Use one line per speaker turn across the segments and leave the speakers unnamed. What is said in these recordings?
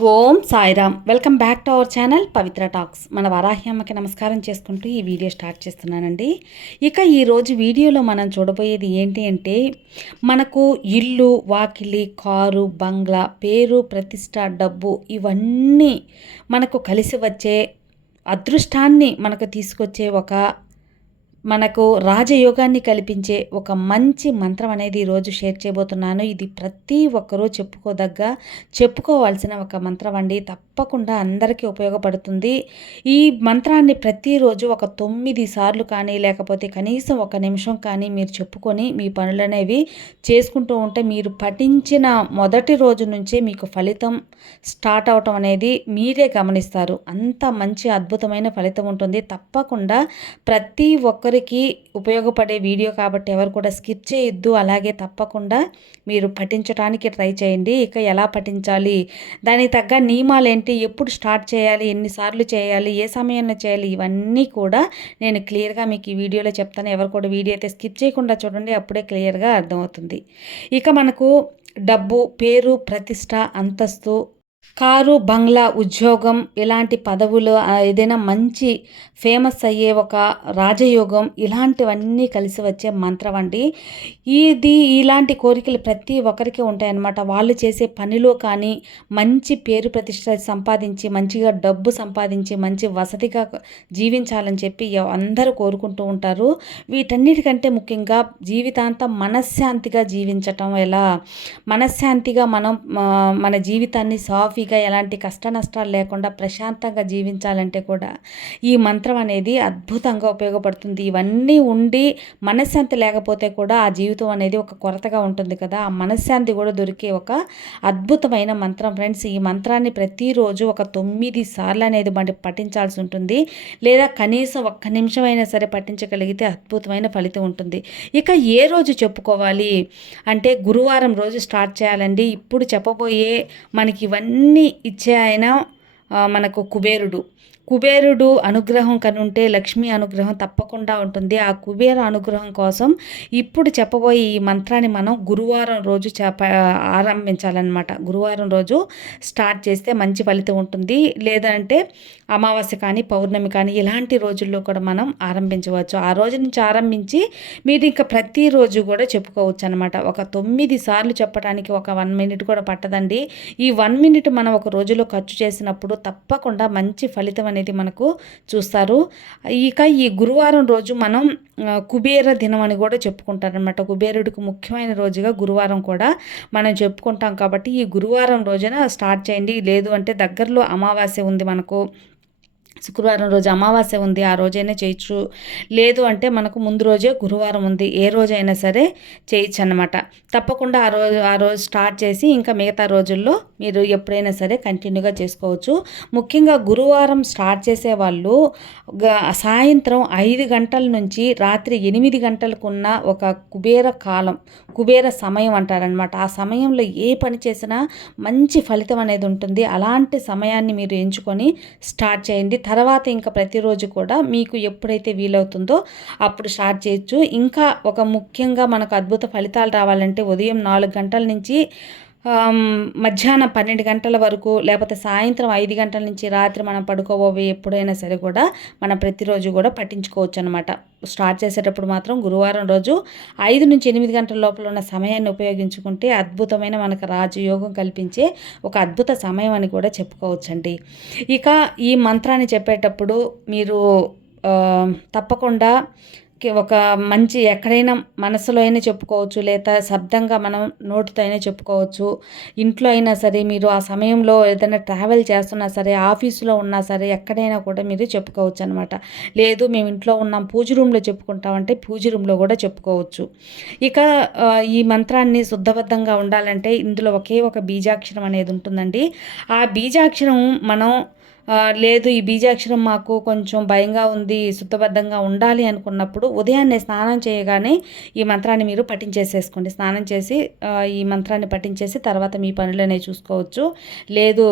Om Sairam. Welcome back to our channel Pavitra talks. మన వరాహి అమ్మకి నమస్కారం చేసుకుంటూ ఈ వీడియో స్టార్ట్ చేస్తున్నానండి. ఇక ఈరోజు వీడియోలో మనం చూడబోయేది ఏంటి అంటే మనకు ఇల్లు వాకిలి కారు బంగ్లా పేరు ప్రతిష్ట డబ్బు ఇవన్నీ మనకు కలిసి వచ్చే అదృష్టాన్ని మనకు తీసుకొచ్చే ఒక మనకు రాజయోగాన్ని కల్పించే ఒక మంచి మంత్రం అనేది ఈరోజు షేర్ చేయబోతున్నాను. ఇది ప్రతి ఒక్కరూ చెప్పుకోదగ్గ చెప్పుకోవాల్సిన ఒక మంత్రం అండి. తప్పకుండా అందరికీ ఉపయోగపడుతుంది. ఈ మంత్రాన్ని ప్రతిరోజు ఒక తొమ్మిది సార్లు కానీ లేకపోతే కనీసం ఒక నిమిషం కానీ మీరు చెప్పుకొని మీ పనులు అనేవి చేసుకుంటూ ఉంటే మీరు పఠించిన మొదటి రోజు నుంచే మీకు ఫలితం స్టార్ట్ అవటం అనేది మీరే గమనిస్తారు. అంత మంచి అద్భుతమైన ఫలితం ఉంటుంది. తప్పకుండా ప్రతి ఒక్కరు అందరికీ ఉపయోగపడే వీడియో కాబట్టి ఎవరు కూడా స్కిప్ చేయొద్దు అలాగే తప్పకుండా మీరు పఠించడానికి ట్రై చేయండి. ఇక ఎలా పఠించాలి? దానికి తగ్గ నియమాలు ఏంటి? ఎప్పుడు స్టార్ట్ చేయాలి? ఎన్నిసార్లు చేయాలి? ఏ సమయంలో చేయాలి? ఇవన్నీ కూడా నేను క్లియర్గా మీకు ఈ వీడియోలో చెప్తాను. ఎవరు కూడా వీడియో అయితే స్కిప్ చేయకుండా చూడండి అప్పుడే క్లియర్గా అర్థమవుతుంది. ఇక మనకు డబ్బు పేరు ప్రతిష్ట అంతస్తు కారు బంగ్లా ఉద్యోగం ఇలాంటి పదవులు ఏదైనా మంచి ఫేమస్ అయ్యే ఒక రాజయోగం ఇలాంటివన్నీ కలిసి వచ్చే మంత్రం అండి. ఇది ఇలాంటి కోరికలు ప్రతి ఒక్కరికి ఉంటాయన్నమాట. వాళ్ళు చేసే పనిలో కానీ మంచి పేరు ప్రతిష్ట సంపాదించి మంచిగా డబ్బు సంపాదించి మంచి వసతిగా జీవించాలని చెప్పి అందరూ కోరుకుంటూ ఉంటారు. వీటన్నిటికంటే ముఖ్యంగా జీవితాంతం మనశ్శాంతిగా జీవించటం ఎలా? మనశ్శాంతిగా మనం మన జీవితాన్ని సాఫ్ హ్యాపీగా ఎలాంటి కష్ట నష్టాలు లేకుండా ప్రశాంతంగా జీవించాలంటే కూడా ఈ మంత్రం అనేది అద్భుతంగా ఉపయోగపడుతుంది. ఇవన్నీ ఉండి మనశ్శాంతి లేకపోతే కూడా ఆ జీవితం అనేది ఒక కొరతగా ఉంటుంది కదా. ఆ మనశ్శాంతి కూడా దొరికే ఒక అద్భుతమైన మంత్రం. ఫ్రెండ్స్ ఈ మంత్రాన్ని ప్రతిరోజు ఒక తొమ్మిది సార్లు అనేది మనకి పఠించాల్సి ఉంటుంది. లేదా కనీసం ఒక్క నిమిషం అయినా సరే పఠించగలిగితే అద్భుతమైన ఫలితం ఉంటుంది. ఇక ఏ రోజు చెప్పుకోవాలి? అంటే గురువారం రోజు స్టార్ట్ చేయాలండి. ఇప్పుడు చెప్పబోయే మనకి ఇవన్నీ అన్నీ ఇచ్చే ఆయన మనకు కుబేరుడు. కుబేరుడు అనుగ్రహం కనుంటే లక్ష్మీ అనుగ్రహం తప్పకుండా ఉంటుంది. ఆ కుబేర అనుగ్రహం కోసం ఇప్పుడు చెప్పబోయే ఈ మంత్రాన్ని మనం గురువారం రోజు చెప్ప ఆరంభించాలన్నమాట. గురువారం రోజు స్టార్ట్ చేస్తే మంచి ఫలితం ఉంటుంది. లేదంటే అమావాస్య కానీ పౌర్ణమి కానీ ఇలాంటి రోజుల్లో కూడా మనం ఆరంభించవచ్చు. ఆ రోజు నుంచి ఆరంభించి మీరు ఇంకా ప్రతిరోజు కూడా చెప్పుకోవచ్చు అనమాట ఒక తొమ్మిది సార్లు చెప్పడానికి ఒక వన్ మినిట్ కూడా పట్టదండి. ఈ వన్ మినిట్ మనం ఒక రోజులో ఖర్చు చేసినప్పుడు తప్పకుండా మంచి ఫలితం అనేది మనకు చూస్తారు. ఇక ఈ గురువారం రోజు మనం కుబేర దినం అని కూడా చెప్పుకుంటారనమాట కుబేరుడికి ముఖ్యమైన రోజుగా గురువారం కూడా మనం చెప్పుకుంటాం కాబట్టి ఈ గురువారం రోజున స్టార్ట్ చేయండి. లేదు అంటే దగ్గరలో అమావాస్య ఉంది మనకు. శుక్రవారం రోజు అమావాస్య ఉంది ఆ రోజైనా చేయొచ్చు. లేదు అంటే మనకు ముందు రోజే గురువారం ఉంది ఏ రోజైనా సరే చేయొచ్చు అనమాట తప్పకుండా ఆ రోజు ఆ రోజు స్టార్ట్ చేసి ఇంకా మిగతా రోజుల్లో మీరు ఎప్పుడైనా సరే కంటిన్యూగా చేసుకోవచ్చు. ముఖ్యంగా గురువారం స్టార్ట్ చేసే వాళ్ళు సాయంత్రం ఐదు గంటల నుంచి రాత్రి ఎనిమిది గంటలకు ఉన్న ఒక కుబేర కాలం కుబేర సమయం అంటారనమాట ఆ సమయంలో ఏ పని చేసినా మంచి ఫలితం అనేది ఉంటుంది. అలాంటి సమయాన్ని మీరు ఎంచుకొని స్టార్ట్ చేయండి. తర్వాత ఇంకా ప్రతిరోజు కూడా మీకు ఎప్పుడైతే వీలవుతుందో అప్పుడు స్టార్ట్ చేయొచ్చు. ఇంకా ఒక ముఖ్యంగా మనకు అద్భుత ఫలితాలు రావాలంటే ఉదయం నాలుగు గంటల నుంచి మధ్యాహ్నం పన్నెండు గంటల వరకు లేకపోతే సాయంత్రం ఐదు గంటల నుంచి రాత్రి మనం పడుకోబోవి ఎప్పుడైనా సరే కూడా మనం ప్రతిరోజు కూడా పట్టించుకోవచ్చు అనమాట స్టార్ట్ చేసేటప్పుడు మాత్రం గురువారం రోజు ఐదు నుంచి ఎనిమిది గంటల లోపల ఉన్న సమయాన్ని ఉపయోగించుకుంటే అద్భుతమైన మనకు రాజయోగం కల్పించే ఒక అద్భుత సమయం అని కూడా చెప్పుకోవచ్చండి. ఇక ఈ మంత్రాన్ని చెప్పేటప్పుడు మీరు తప్పకుండా ఒక మంచి ఎక్కడైనా మనసులో అయినా చెప్పుకోవచ్చు లేదా శబ్దంగా మనం నోటితో అయినా చెప్పుకోవచ్చు. ఇంట్లో అయినా సరే మీరు ఆ సమయంలో ఏదైనా ట్రావెల్ చేస్తున్నా సరే ఆఫీసులో ఉన్నా సరే ఎక్కడైనా కూడా మీరు చెప్పుకోవచ్చు అనమాట లేదు మేము ఇంట్లో ఉన్నాం పూజ రూమ్లో చెప్పుకుంటామంటే పూజ రూమ్లో కూడా చెప్పుకోవచ్చు. ఇక ఈ మంత్రాన్ని శుద్ధబద్ధంగా ఉండాలంటే ఇందులో ఒకే ఒక బీజాక్షరం అనేది ఉంటుందండి. ఆ బీజాక్షరం మనం లేదు ఈ బీజాక్షరం మాకు కొంచెం భయంగా ఉంది శుద్ధబద్ధంగా ఉండాలి అనుకున్నప్పుడు ఉదయాన్నే స్నానం చేయగానే ఈ మంత్రాన్ని మీరు పఠించేసేసుకోండి. స్నానం చేసి ఈ మంత్రాన్ని పఠించేసి తర్వాత మీ పనులనే చూసుకోవచ్చు. లేదు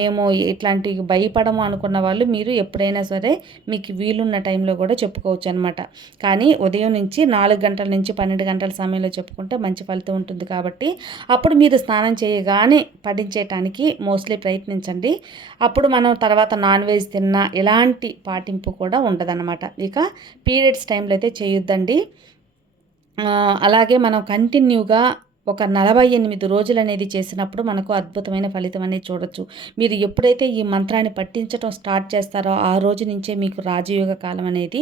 మేము ఇట్లాంటి భయపడము అనుకున్న వాళ్ళు మీరు ఎప్పుడైనా సరే మీకు వీలున్న టైంలో కూడా చెప్పుకోవచ్చు అనమాట కానీ ఉదయం నుంచి నాలుగు గంటల నుంచి పన్నెండు గంటల సమయంలో చెప్పుకుంటే మంచి ఫలితం ఉంటుంది కాబట్టి అప్పుడు మీరు స్నానం చేయగానే పఠించేయటానికి మోస్ట్లీ ప్రయత్నించండి. అప్పుడు మనం తర్వాత నాన్ వెజ్ తిన్నా ఎలాంటి పాటింపు కూడా ఉండదన్నమాట. ఇక పీరియడ్స్ టైంలో అయితే చేయొద్దండి. అలాగే మనం కంటిన్యూగా ఒక నలభై ఎనిమిది రోజులు అనేది చేసినప్పుడు మనకు అద్భుతమైన ఫలితం అనేది చూడొచ్చు. మీరు ఎప్పుడైతే ఈ మంత్రాన్ని పట్టించడం స్టార్ట్ చేస్తారో ఆ రోజు నుంచే మీకు రాజయోగ కాలం అనేది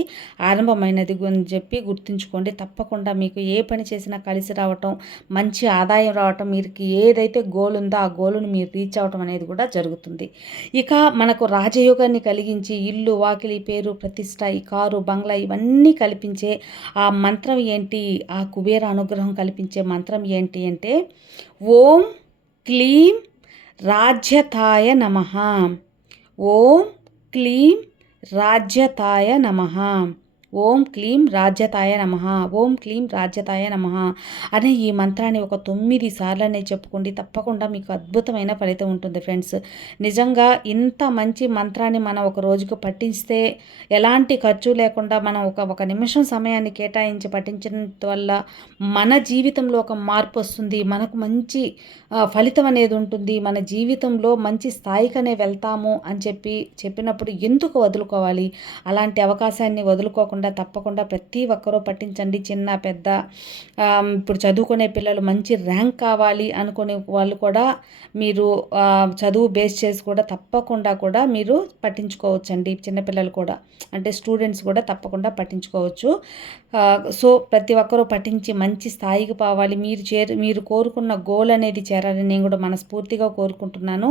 ఆరంభమైనది అని చెప్పి గుర్తుంచుకోండి. తప్పకుండా మీకు ఏ పని చేసినా కలిసి రావటం మంచి ఆదాయం రావటం మీకు ఏదైతే గోల్ ఉందో ఆ గోలును మీరు రీచ్ అవటం అనేది కూడా జరుగుతుంది. ఇక మనకు రాజయోగాన్ని కలిగించి ఇల్లు వాకిలి పేరు ప్రతిష్ట ఈ కారు బంగ్లా ఇవన్నీ కల్పించే ఆ మంత్రం ఏంటి? ఆ కుబేర అనుగ్రహం కల్పించే మంత్రం ఏంటి? ఏంటి అంటే ఓం క్లీం రాజ్యతాయ నమ. ఓం క్లీం రాజ్యతాయ నమ. ఓం క్లీం రాజ్యతాయ నమ ఓం క్లీం రాజ్యతాయ నమ అనే ఈ మంత్రాన్ని ఒక తొమ్మిది సార్లనే చెప్పుకోండి తప్పకుండా మీకు అద్భుతమైన ఫలితం ఉంటుంది ఫ్రెండ్స్. నిజంగా ఇంత మంచి మంత్రాన్ని మనం ఒక రోజుకు పట్టిస్తే ఎలాంటి ఖర్చు లేకుండా మనం ఒక ఒక నిమిషం సమయాన్ని కేటాయించి పఠించడం వల్ల మన జీవితంలో ఒక మార్పు వస్తుంది. మనకు మంచి ఫలితం అనేది ఉంటుంది. మన జీవితంలో మంచి స్థాయికనే వెళ్తాము అని చెప్పి చెప్పినప్పుడు ఎందుకు వదులుకోవాలి? అలాంటి అవకాశాన్ని వదులుకోకుండా తప్పకుండా ప్రతి ఒక్కరూ పట్టించండి చిన్న పెద్ద. ఇప్పుడు చదువుకునే పిల్లలు మంచి ర్యాంక్ కావాలి అనుకునే వాళ్ళు కూడా మీరు చదువు బేస్ చేసి కూడా తప్పకుండా కూడా మీరు పట్టించుకోవచ్చండి చిన్నపిల్లలు కూడా. అంటే స్టూడెంట్స్ కూడా తప్పకుండా పట్టించుకోవచ్చు. సో ప్రతి ఒక్కరూ పఠించి మంచి స్థాయికి పోవాలి. మీరు చేరు మీరు కోరుకున్న గోల్ అనేది చేరాలని నేను కూడా మనస్ఫూర్తిగా కోరుకుంటున్నాను.